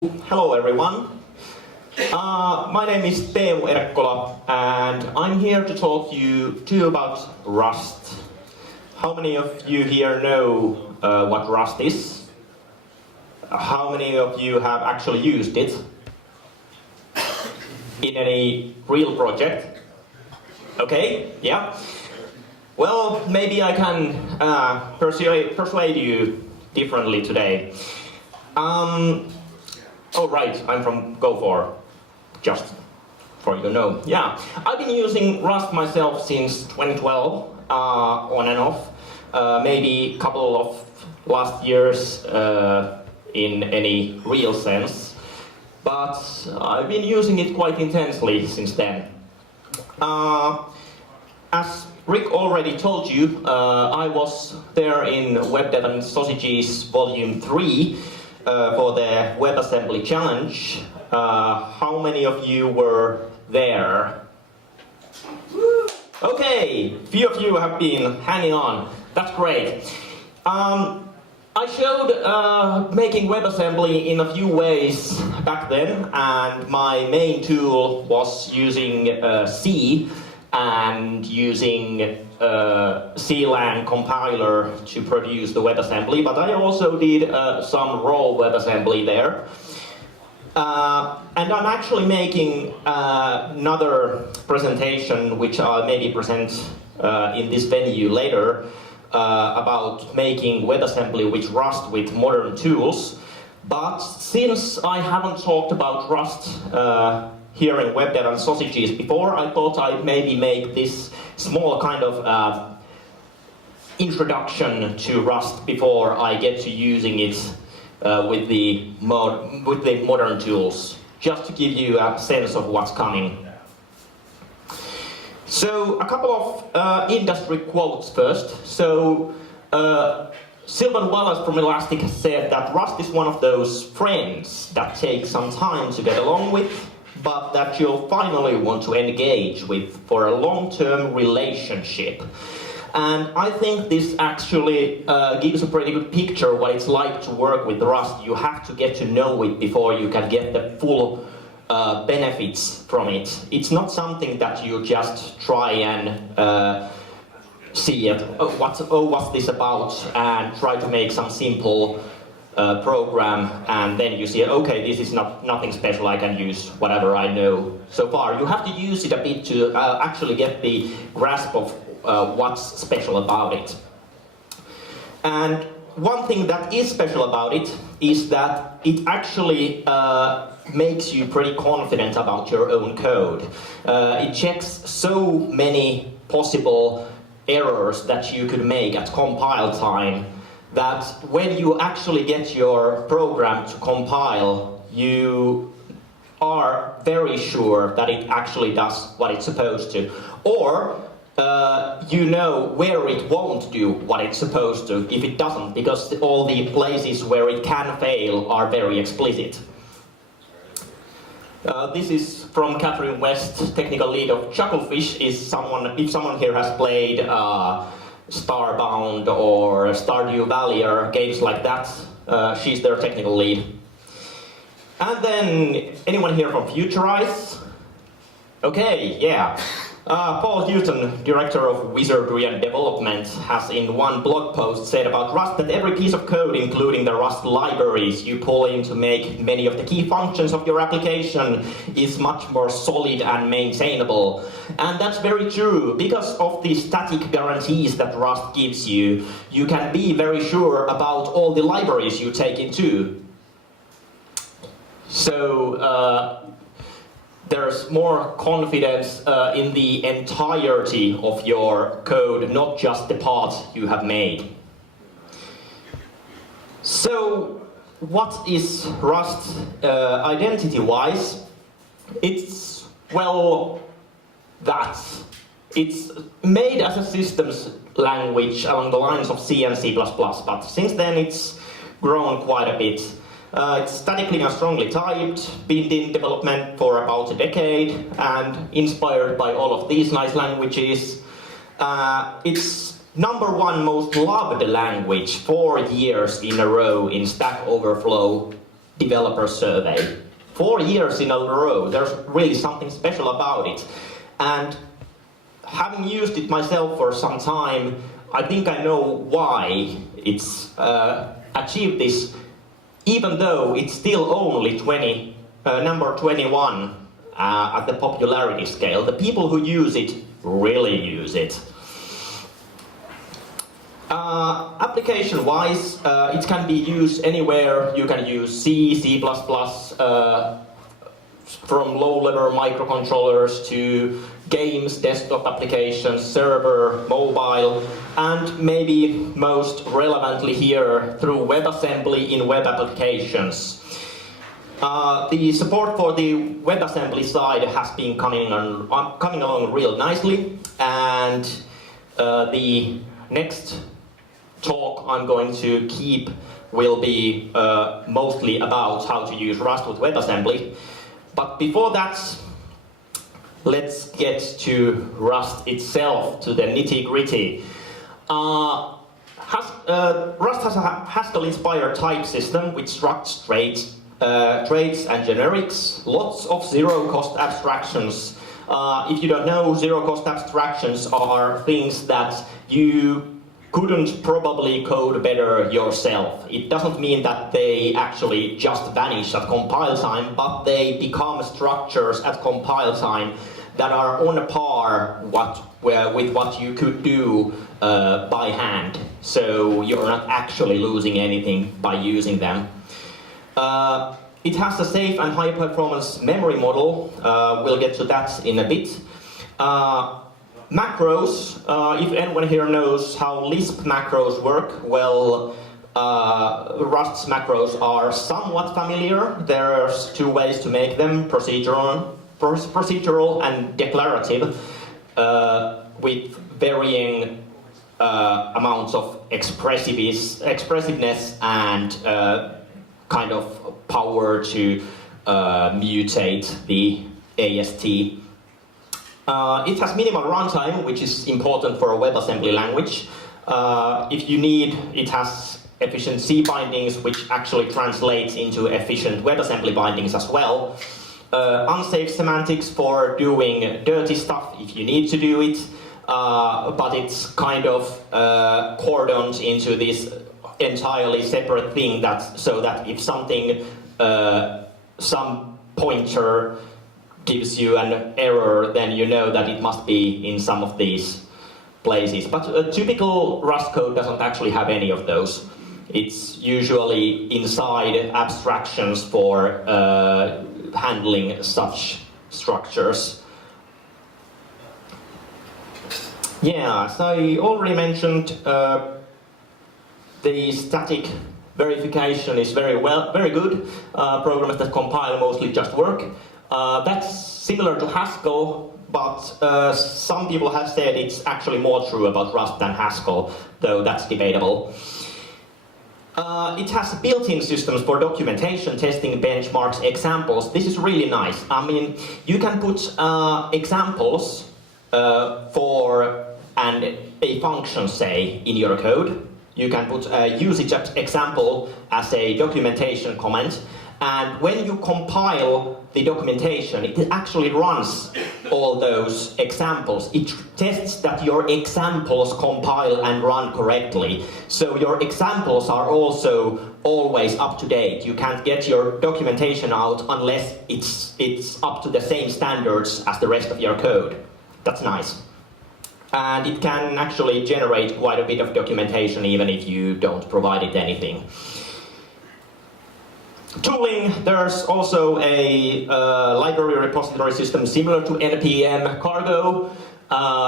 Hello everyone. My name is Teemu Erkkola and I'm here to talk to you about Rust. How many of you here know what Rust is? How many of you have actually used it in any real project? Okay, yeah. Well, maybe I can persuade you differently today. Oh right, I'm from Go4, just for you to know. Yeah, I've been using Rust myself since 2012, on and off. Maybe a couple of last years in any real sense. But I've been using it quite intensely since then. As Rick already told you, I was there in Web Dev and Sausages Volume 3 for the WebAssembly Challenge. How many of you were there? Okay, few of you have been hanging on. That's great. I showed making WebAssembly in a few ways back then, and my main tool was using C and using CLang compiler to produce the WebAssembly, but I also did some raw WebAssembly there. And I'm actually making another presentation, which I'll maybe present in this venue later, about making WebAssembly with Rust with modern tools. But since I haven't talked about Rust here in Web Dev and Sausages before, I thought I'd maybe make this small kind of introduction to Rust before I get to using it with the modern tools, just to give you a sense of what's coming. So, a couple of industry quotes first. So, Sylvan Wallace from Elastic has said that Rust is one of those friends that takes some time to get along with, but that you'll finally want to engage with for a long-term relationship. And I think this actually gives a pretty good picture of what it's like to work with Rust. You have to get to know it before you can get the full benefits from it. It's not something that you just try and see it, what's this about, and try to make some simple program, and then you see, okay, this is nothing special, I can use whatever I know so far. You have to use it a bit to actually get the grasp of what's special about it. And one thing that is special about it is that it actually makes you pretty confident about your own code. It checks so many possible errors that you could make at compile time, that when you actually get your program to compile, you are very sure that it actually does what it's supposed to. Or you know where it won't do what it's supposed to if it doesn't, because all the places where it can fail are very explicit. This is from Catherine West, technical lead of Chucklefish. If someone here has played Starbound or Stardew Valley or games like that, she's their technical lead. And then, anyone here from Futurize? Okay, yeah. Paul Houghton, director of Wizardry and Development, has in one blog post said about Rust that every piece of code, including the Rust libraries you pull in to make many of the key functions of your application, is much more solid and maintainable. And that's very true. Because of the static guarantees that Rust gives you, you can be very sure about all the libraries you take into. So, there's more confidence in the entirety of your code, not just the part you have made. So, what is Rust identity-wise? It's, well, that. It's made as a systems language along the lines of C and C++, but since then it's grown quite a bit. It's statically and strongly typed, been in development for about a decade, and inspired by all of these nice languages. It's #1 most loved language 4 years in a row in Stack Overflow developer survey. 4 years in a row, there's really something special about it. And having used it myself for some time, I think I know why it's achieved this, even though it's still only number 21 at the popularity scale. The people who use it really use it. Application-wise, it can be used anywhere. You can use C, C++, from low-level microcontrollers to games, desktop applications, server, mobile, and maybe most relevantly here through WebAssembly in web applications. The support for the WebAssembly side has been coming along real nicely, and the next talk I'm going to keep will be mostly about how to use Rust with WebAssembly. But before that, let's get to Rust itself, to the nitty-gritty. Rust has a Haskell-inspired type system which structures traits and generics, lots of zero-cost abstractions. If you don't know, zero-cost abstractions are things that you couldn't probably code better yourself. It doesn't mean that they actually just vanish at compile time, but they become structures at compile time that are on a par with what you could do by hand. So you're not actually losing anything by using them. It has a safe and high-performance memory model. We'll get to that in a bit. Macros, if anyone here knows how Lisp macros work, well, Rust's macros are somewhat familiar. There's two ways to make them, procedural and declarative, with varying amounts of expressiveness and kind of power to mutate the AST. It has minimal runtime, which is important for a WebAssembly language. If you need, it has efficient C bindings, which actually translates into efficient WebAssembly bindings as well. Unsafe semantics for doing dirty stuff if you need to do it, but it's kind of cordoned into this entirely separate thing so that if something, some pointer gives you an error, then you know that it must be in some of these places. But a typical Rust code doesn't actually have any of those. It's usually inside abstractions for handling such structures. Yeah, as I already mentioned, the static verification is very good. Programs that compile mostly just work. That's similar to Haskell, but some people have said it's actually more true about Rust than Haskell, though that's debatable. It has built-in systems for documentation, testing, benchmarks, examples. This is really nice. I mean, you can put examples for a function, say, in your code. You can put a usage example as a documentation comment. And when you compile the documentation, it actually runs all those examples. It tests that your examples compile and run correctly. So your examples are also always up to date. You can't get your documentation out unless it's up to the same standards as the rest of your code. That's nice. And it can actually generate quite a bit of documentation even if you don't provide it anything. Tooling, there's also a library repository system similar to NPM Cargo.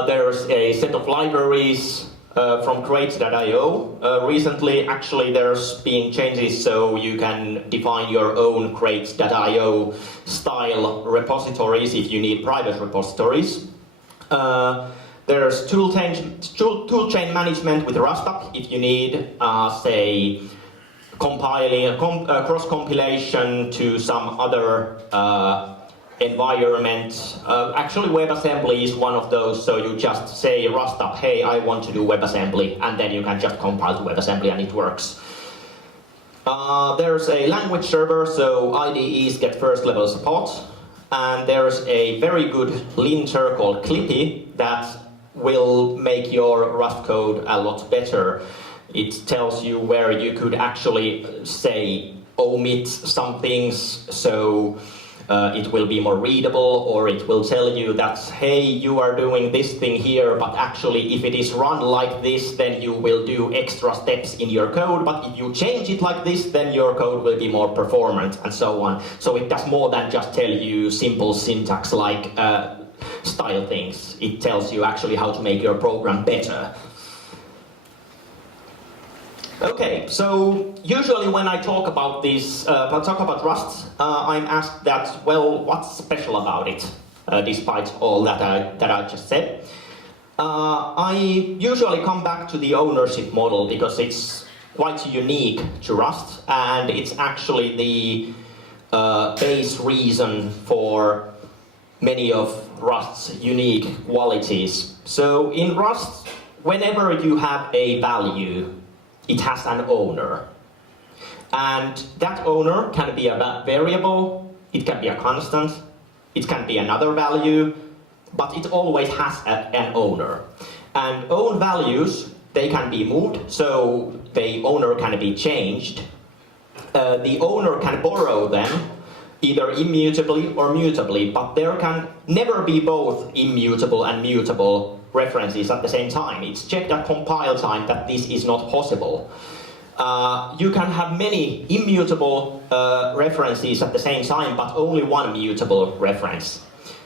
There's a set of libraries from crates.io. Recently, actually, there's been changes so you can define your own crates.io style repositories if you need private repositories. There's toolchain management with Rustup if you need, say, compiling, cross-compilation to some other environment. Actually, WebAssembly is one of those, so you just say Rustup, hey, I want to do WebAssembly, and then you can just compile to WebAssembly and it works. There's a language server, so IDEs get first level support. And there's a very good linter called Clippy that will make your Rust code a lot better. It tells you where you could actually, say, omit some things, so it will be more readable, or it will tell you that, hey, you are doing this thing here, but actually if it is run like this, then you will do extra steps in your code, but if you change it like this, then your code will be more performant, and so on. So it does more than just tell you simple syntax like style things. It tells you actually how to make your program better. Okay, so usually when I talk about this, Rust, I'm asked that, well, what's special about it, despite all that I just said. I usually come back to the ownership model because it's quite unique to Rust, and it's actually the base reason for many of Rust's unique qualities. So in Rust, whenever you have a value, it has an owner. And that owner can be a variable, it can be a constant, it can be another value, but it always has an owner. And own values, they can be moved, so the owner can be changed. The owner can borrow them, either immutably or mutably, but there can never be both immutable and mutable references at the same time. It's checked at compile time that this is not possible. You can have many immutable references at the same time, but only one mutable reference.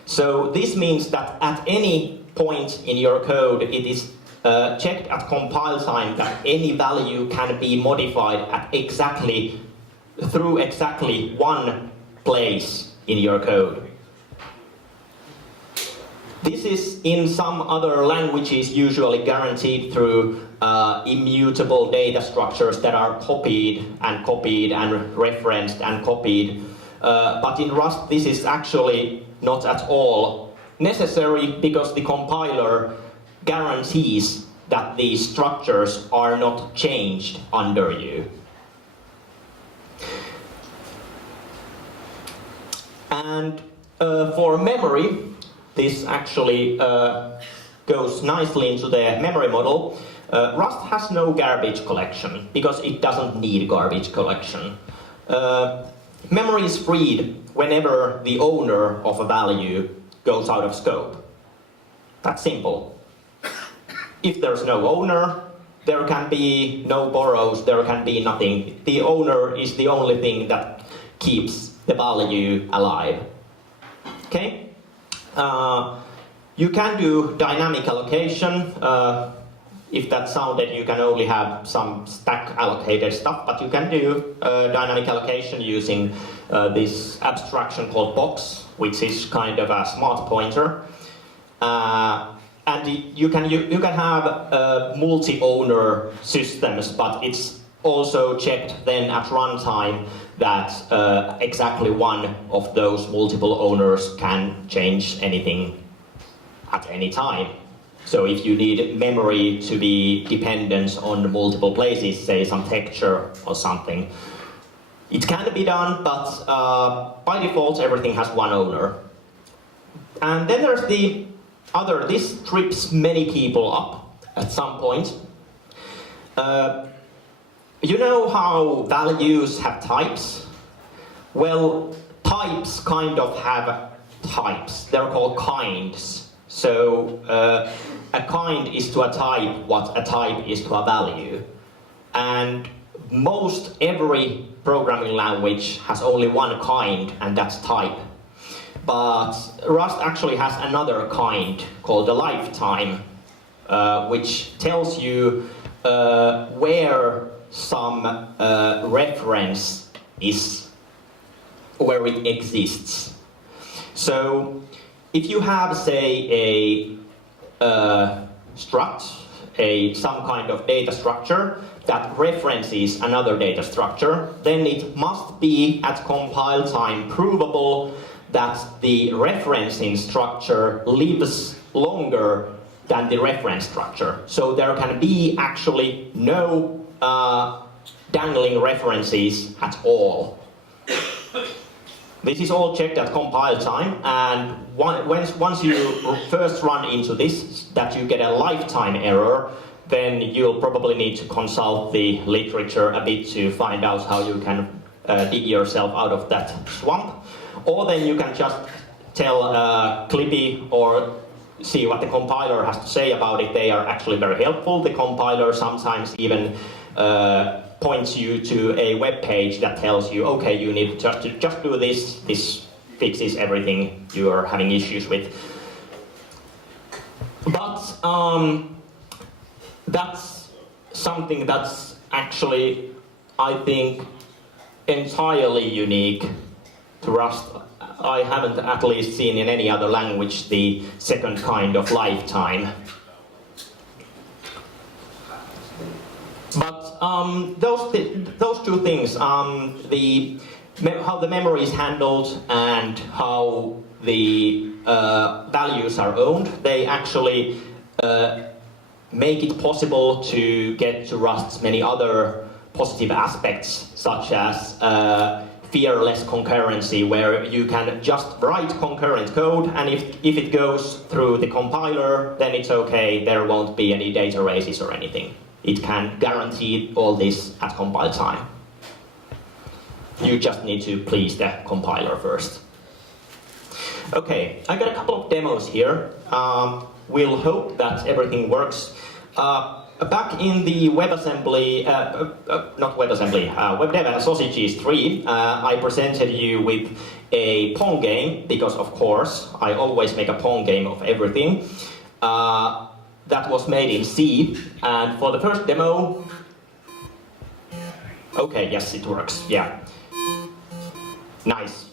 So this means that at any point in your code, it is checked at compile time that any value can be modified at through exactly one place in your code. This is in some other languages usually guaranteed through immutable data structures that are copied and referenced and copied. But in Rust this is actually not at all necessary because the compiler guarantees that these structures are not changed under you. And for memory, this actually goes nicely into the memory model. Rust has no garbage collection because it doesn't need garbage collection. Memory is freed whenever the owner of a value goes out of scope. That's simple. If there's no owner, there can be no borrows, there can be nothing. The owner is the only thing that keeps the value alive. Okay? You can do dynamic allocation. If that sounded, you can only have some stack allocated stuff, but you can do dynamic allocation using this abstraction called box, which is kind of a smart pointer. And you can have multi-owner systems, but it's also checked then at runtime that exactly one of those multiple owners can change anything at any time. So if you need memory to be dependent on multiple places, say some texture or something, it can be done, but by default everything has one owner. And then there's the other, this trips many people up at some point. You know how values have types? Well, types kind of have types. They're called kinds. So a kind is to a type what a type is to a value. And most every programming language has only one kind, and that's type. But Rust actually has another kind called a lifetime, which tells you where some reference is, where it exists. So if you have, say, a struct, some kind of data structure that references another data structure, then it must be at compile time provable that the referencing structure lives longer than the reference structure. So there can be actually no dangling references at all. This is all checked at compile time, and once you first run into this, that you get a lifetime error, then you'll probably need to consult the literature a bit to find out how you can dig yourself out of that swamp. Or then you can just tell Clippy or see what the compiler has to say about it. They are actually very helpful. The compiler sometimes even points you to a web page that tells you, okay, you need to just do this. This fixes everything you are having issues with. But that's something that's actually, I think, entirely unique to Rust. I haven't at least seen in any other language the second kind of lifetime. But those two things, how the memory is handled and how the values are owned, they actually make it possible to get to Rust's many other positive aspects, such as fearless concurrency, where you can just write concurrent code, and if it goes through the compiler, then it's okay, there won't be any data races or anything. It can guarantee all this at compile time. You just need to please the compiler first. Okay, I got a couple of demos here. We'll hope that everything works. Back in the WebAssembly, WebDev Sausages 3, I presented you with a Pong game, because of course, I always make a Pong game of everything. That was made in C, and for the first demo, okay, yes, it works, yeah. Nice.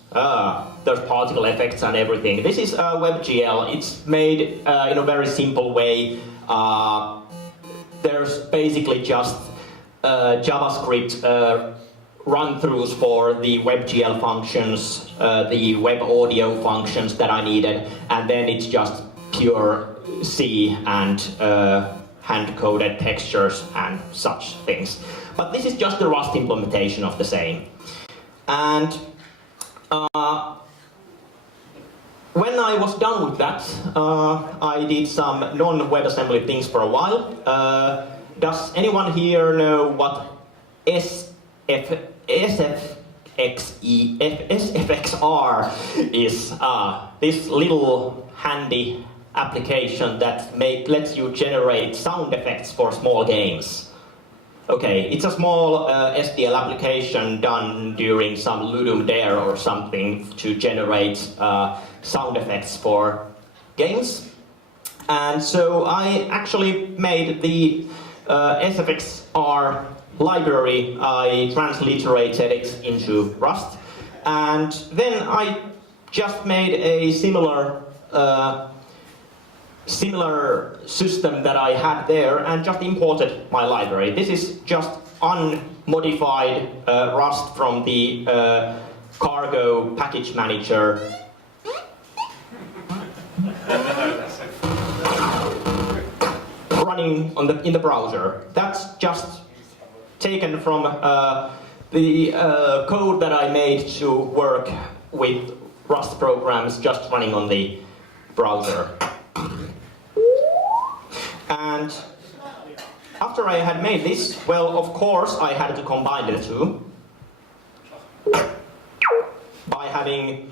There's particle effects and everything. This is WebGL. It's made in a very simple way. There's basically just JavaScript run-throughs for the WebGL functions, the web audio functions that I needed, and then it's just pure C and hand-coded textures and such things. But this is just the Rust implementation of the same. And when I was done with that, I did some non-WebAssembly things for a while. Does anyone here know what SFXR is? This little handy application that lets you generate sound effects for small games. Okay, it's a small SDL application done during some Ludum Dare or something to generate sound effects for games. And so I actually made the SFXR library. I transliterated it into Rust, and then I just made a similar system that I had there and just imported my library. This is just unmodified Rust from the cargo package manager. Running in the browser. That's just taken from the code that I made to work with Rust programs just running on the browser. And after I had made this, well, of course, I had to combine the two by having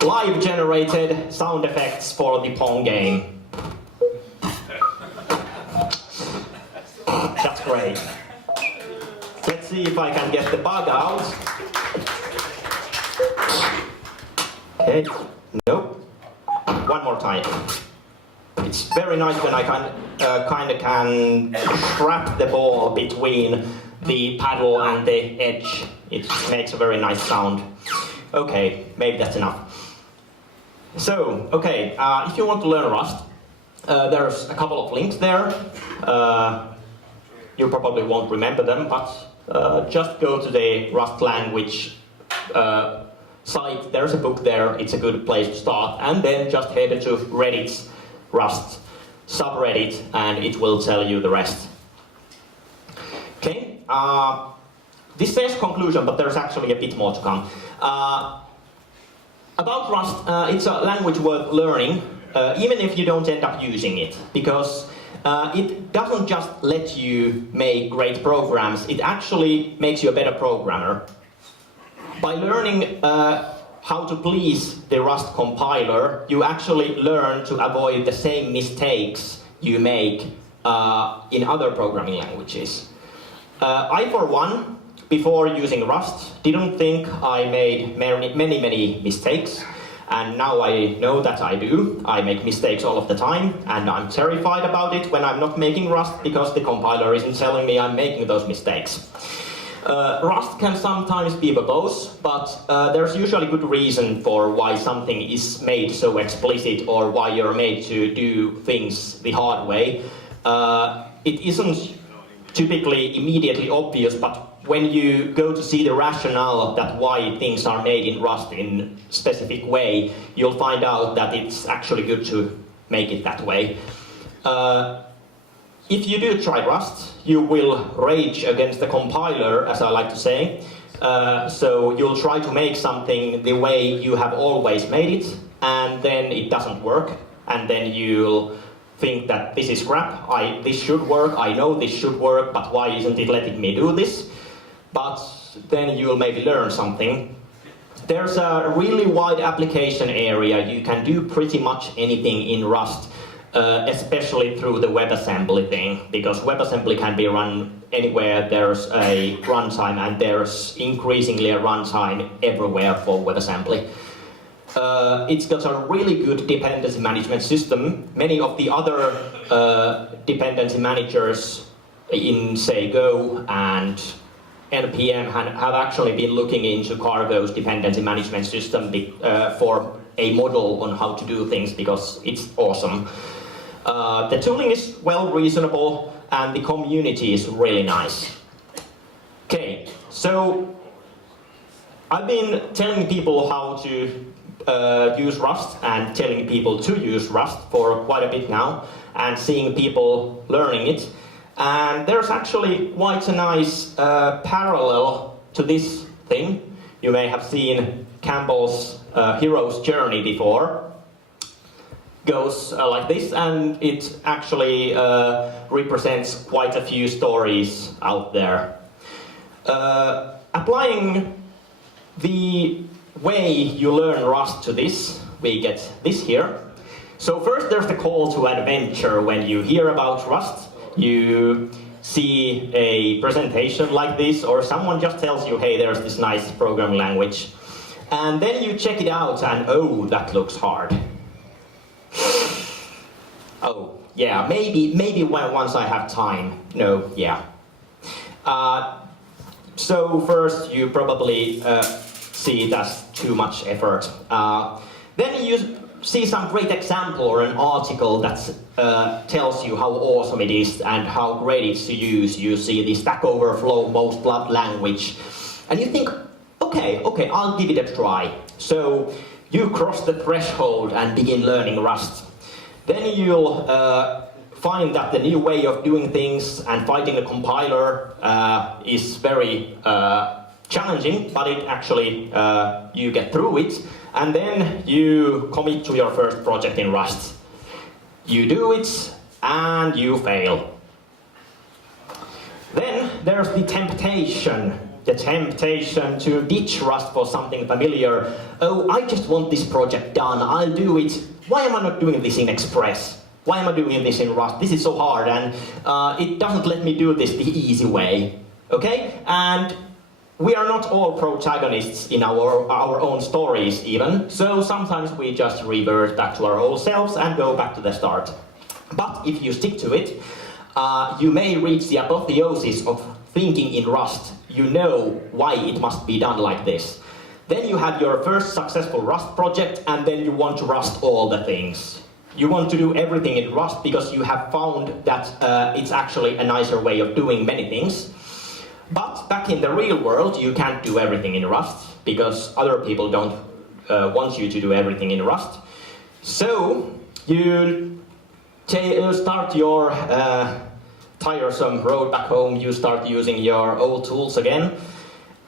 live generated sound effects for the Pong game. That's great. Let's see if I can get the bug out. Okay, nope. One more time. It's very nice when I can trap the ball between the paddle and the edge. It makes a very nice sound. Okay, maybe that's enough. So, okay, if you want to learn Rust, there's a couple of links there. You probably won't remember them, but just go to the Rust language site. There's a book there. It's a good place to start. And then just head to Reddit's Rust subreddit, and it will tell you the rest. Okay, This says conclusion, but there's actually a bit more to come. About Rust, it's a language worth learning, even if you don't end up using it, because it doesn't just let you make great programs, it actually makes you a better programmer. By learning how to please the Rust compiler, you actually learn to avoid the same mistakes you make in other programming languages. I, for one, before using Rust, didn't think I made many mistakes, and now I know that I do. I make mistakes all of the time, and I'm terrified about it when I'm not making Rust because the compiler isn't telling me I'm making those mistakes. Rust can sometimes be verbose, but there's usually good reason for why something is made so explicit or why you're made to do things the hard way. It isn't typically immediately obvious, but when you go to see the rationale that why things are made in Rust in a specific way, you'll find out that it's actually good to make it that way. If you do try Rust, you will rage against the compiler, as I like to say. So you'll try to make something the way you have always made it, and then it doesn't work, and then you'll think that this is crap, this should work, I know this should work, but why isn't it letting me do this? But then you'll maybe learn something. There's a really wide application area. You can do pretty much anything in Rust, especially through the WebAssembly thing, because WebAssembly can be run anywhere there's a runtime, and there's increasingly a runtime everywhere for WebAssembly. It's got a really good dependency management system. Many of the other dependency managers in, say, Go and NPM have actually been looking into Cargo's dependency management system for a model on how to do things, because it's awesome. The tooling is well reasonable, and the community is really nice. Okay, so I've been telling people how to use Rust and telling people to use Rust for quite a bit now, and seeing people learning it. And there's actually quite a nice parallel to this thing. You may have seen Campbell's Hero's Journey before. Goes like this, and it actually represents quite a few stories out there. Applying the way you learn Rust to this, we get this here. So first there's the call to adventure. When you hear about Rust, you see a presentation like this, or someone just tells you, hey, there's this nice programming language. And then you check it out, and oh, that looks hard. Oh, yeah, maybe once I have time. No, yeah. So first you probably see that's too much effort. Then you see some great example or an article that tells you how awesome it is and how great it's to use. You see the Stack Overflow most loved language, and you think, okay, I'll give it a try. So you cross the threshold and begin learning Rust. Then you'll find that the new way of doing things and fighting a compiler is very challenging, but it actually, you get through it, and then you commit to your first project in Rust. You do it, and you fail. Then there's the temptation to ditch Rust for something familiar. Oh, I just want this project done, I'll do it. Why am I not doing this in Express? Why am I doing this in Rust? This is so hard, and it doesn't let me do this the easy way. Okay? And we are not all protagonists in our own stories even, so sometimes we just revert back to our old selves and go back to the start. But if you stick to it, you may reach the apotheosis of thinking in Rust. You know why it must be done like this. Then you have your first successful Rust project, and then you want to Rust all the things. You want to do everything in Rust because you have found that it's actually a nicer way of doing many things. But back in the real world, you can't do everything in Rust because other people don't want you to do everything in Rust. So you start your tiresome road back home, you start using your old tools again.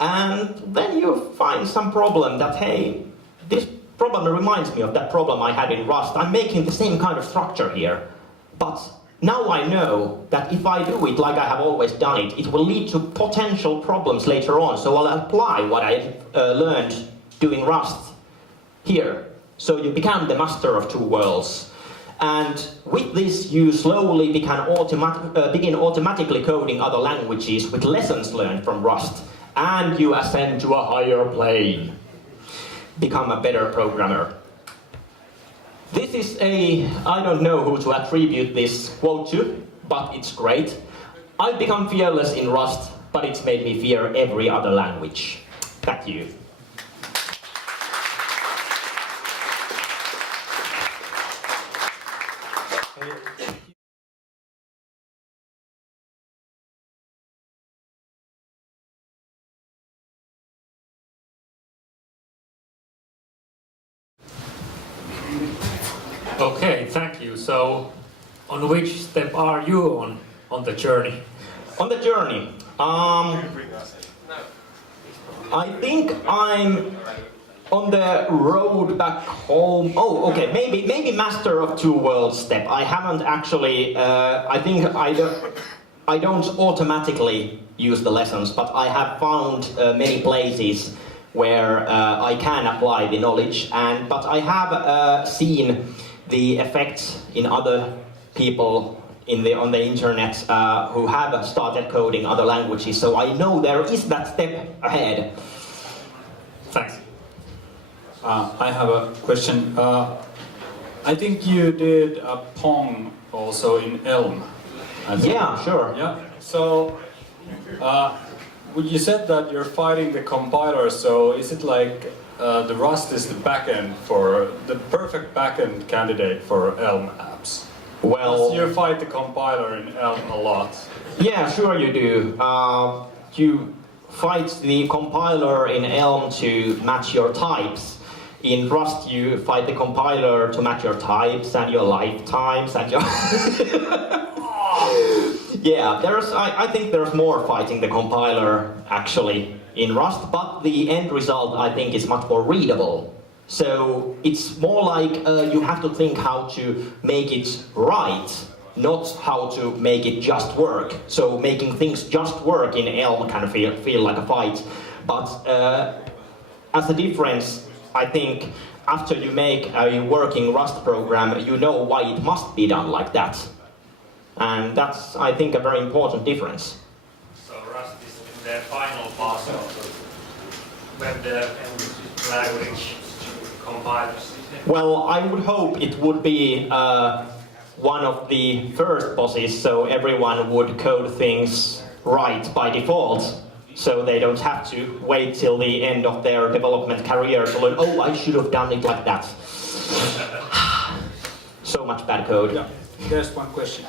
And then you find some problem that, hey, this problem reminds me of that problem I had in Rust. I'm making the same kind of structure here. But now I know that if I do it like I have always done it, it will lead to potential problems later on. So I'll apply what I learned doing Rust here. So you become the master of two worlds. And with this, you slowly begin automatically coding other languages with lessons learned from Rust. And you ascend to a higher plane. Become a better programmer. This is I don't know who to attribute this quote to, but it's great. I've become fearless in Rust, but it's made me fear every other language. Thank you. Okay, thank you. So, on which step are you on the journey? On the journey, I think I'm on the road back home. Oh, okay, maybe master of two worlds step. I haven't actually. I think I don't automatically use the lessons, but I have found many places where I can apply the knowledge. But I have seen the effects in other people on the internet who have started coding other languages. So I know there is that step ahead. Thanks. I have a question. I think you did a Pong also in Elm. Yeah, sure. Yeah. So, you said that you're fighting the compiler. So is it like the Rust is the backend for the perfect backend candidate for Elm apps? Well, you fight the compiler in Elm a lot. Yeah, sure you do. You fight the compiler in Elm to match your types. In Rust, you fight the compiler to match your types and your lifetimes and your... Yeah, I think there's more fighting the compiler actually in Rust, but the end result I think is much more readable. So it's more like you have to think how to make it right, not how to make it just work. So making things just work in Elm can feel like a fight. But as a difference, I think after you make a working Rust program, you know why it must be done like that. And that's, I think, a very important difference. So Rust is the final pass of the web dev language compilers. Well, I would hope it would be one of the first bosses, so everyone would code things right by default, so they don't have to wait till the end of their development career to learn, oh, I should have done it like that. So much bad code. Yeah. There's one question.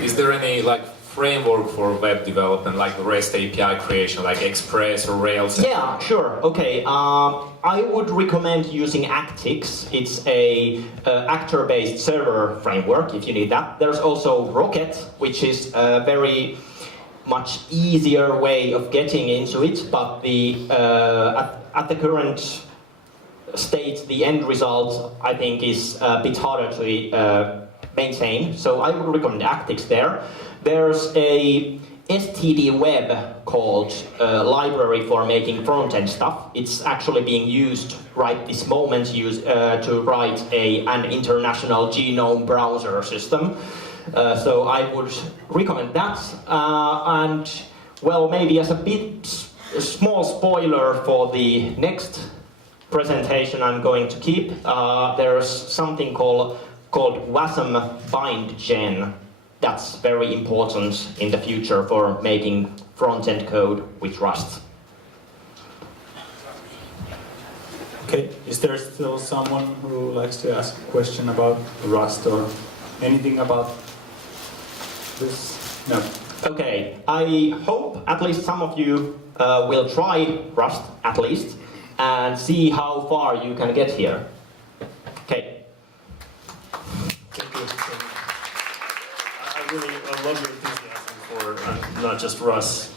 Is there any framework for web development, like REST API creation, like Express or Rails? Yeah, sure. Okay. I would recommend using Actix. It's a actor-based server framework, if you need that. There's also Rocket, which is a very much easier way of getting into it, but at the current state, the end result, I think, is a bit harder to maintain. So I would recommend Actix there. There's a STD Web called library for making front-end stuff. It's actually being used right this moment to write an international genome browser system. So I would recommend that. And well, maybe as a small spoiler for the next presentation I'm going to keep, there's something called WASM bind gen. That's very important in the future for making front-end code with Rust. Okay, is there still someone who likes to ask a question about Rust or anything about this? No. Okay, I hope at least some of you will try Rust, at least, and see how far you can get here. Okay. not just Russ.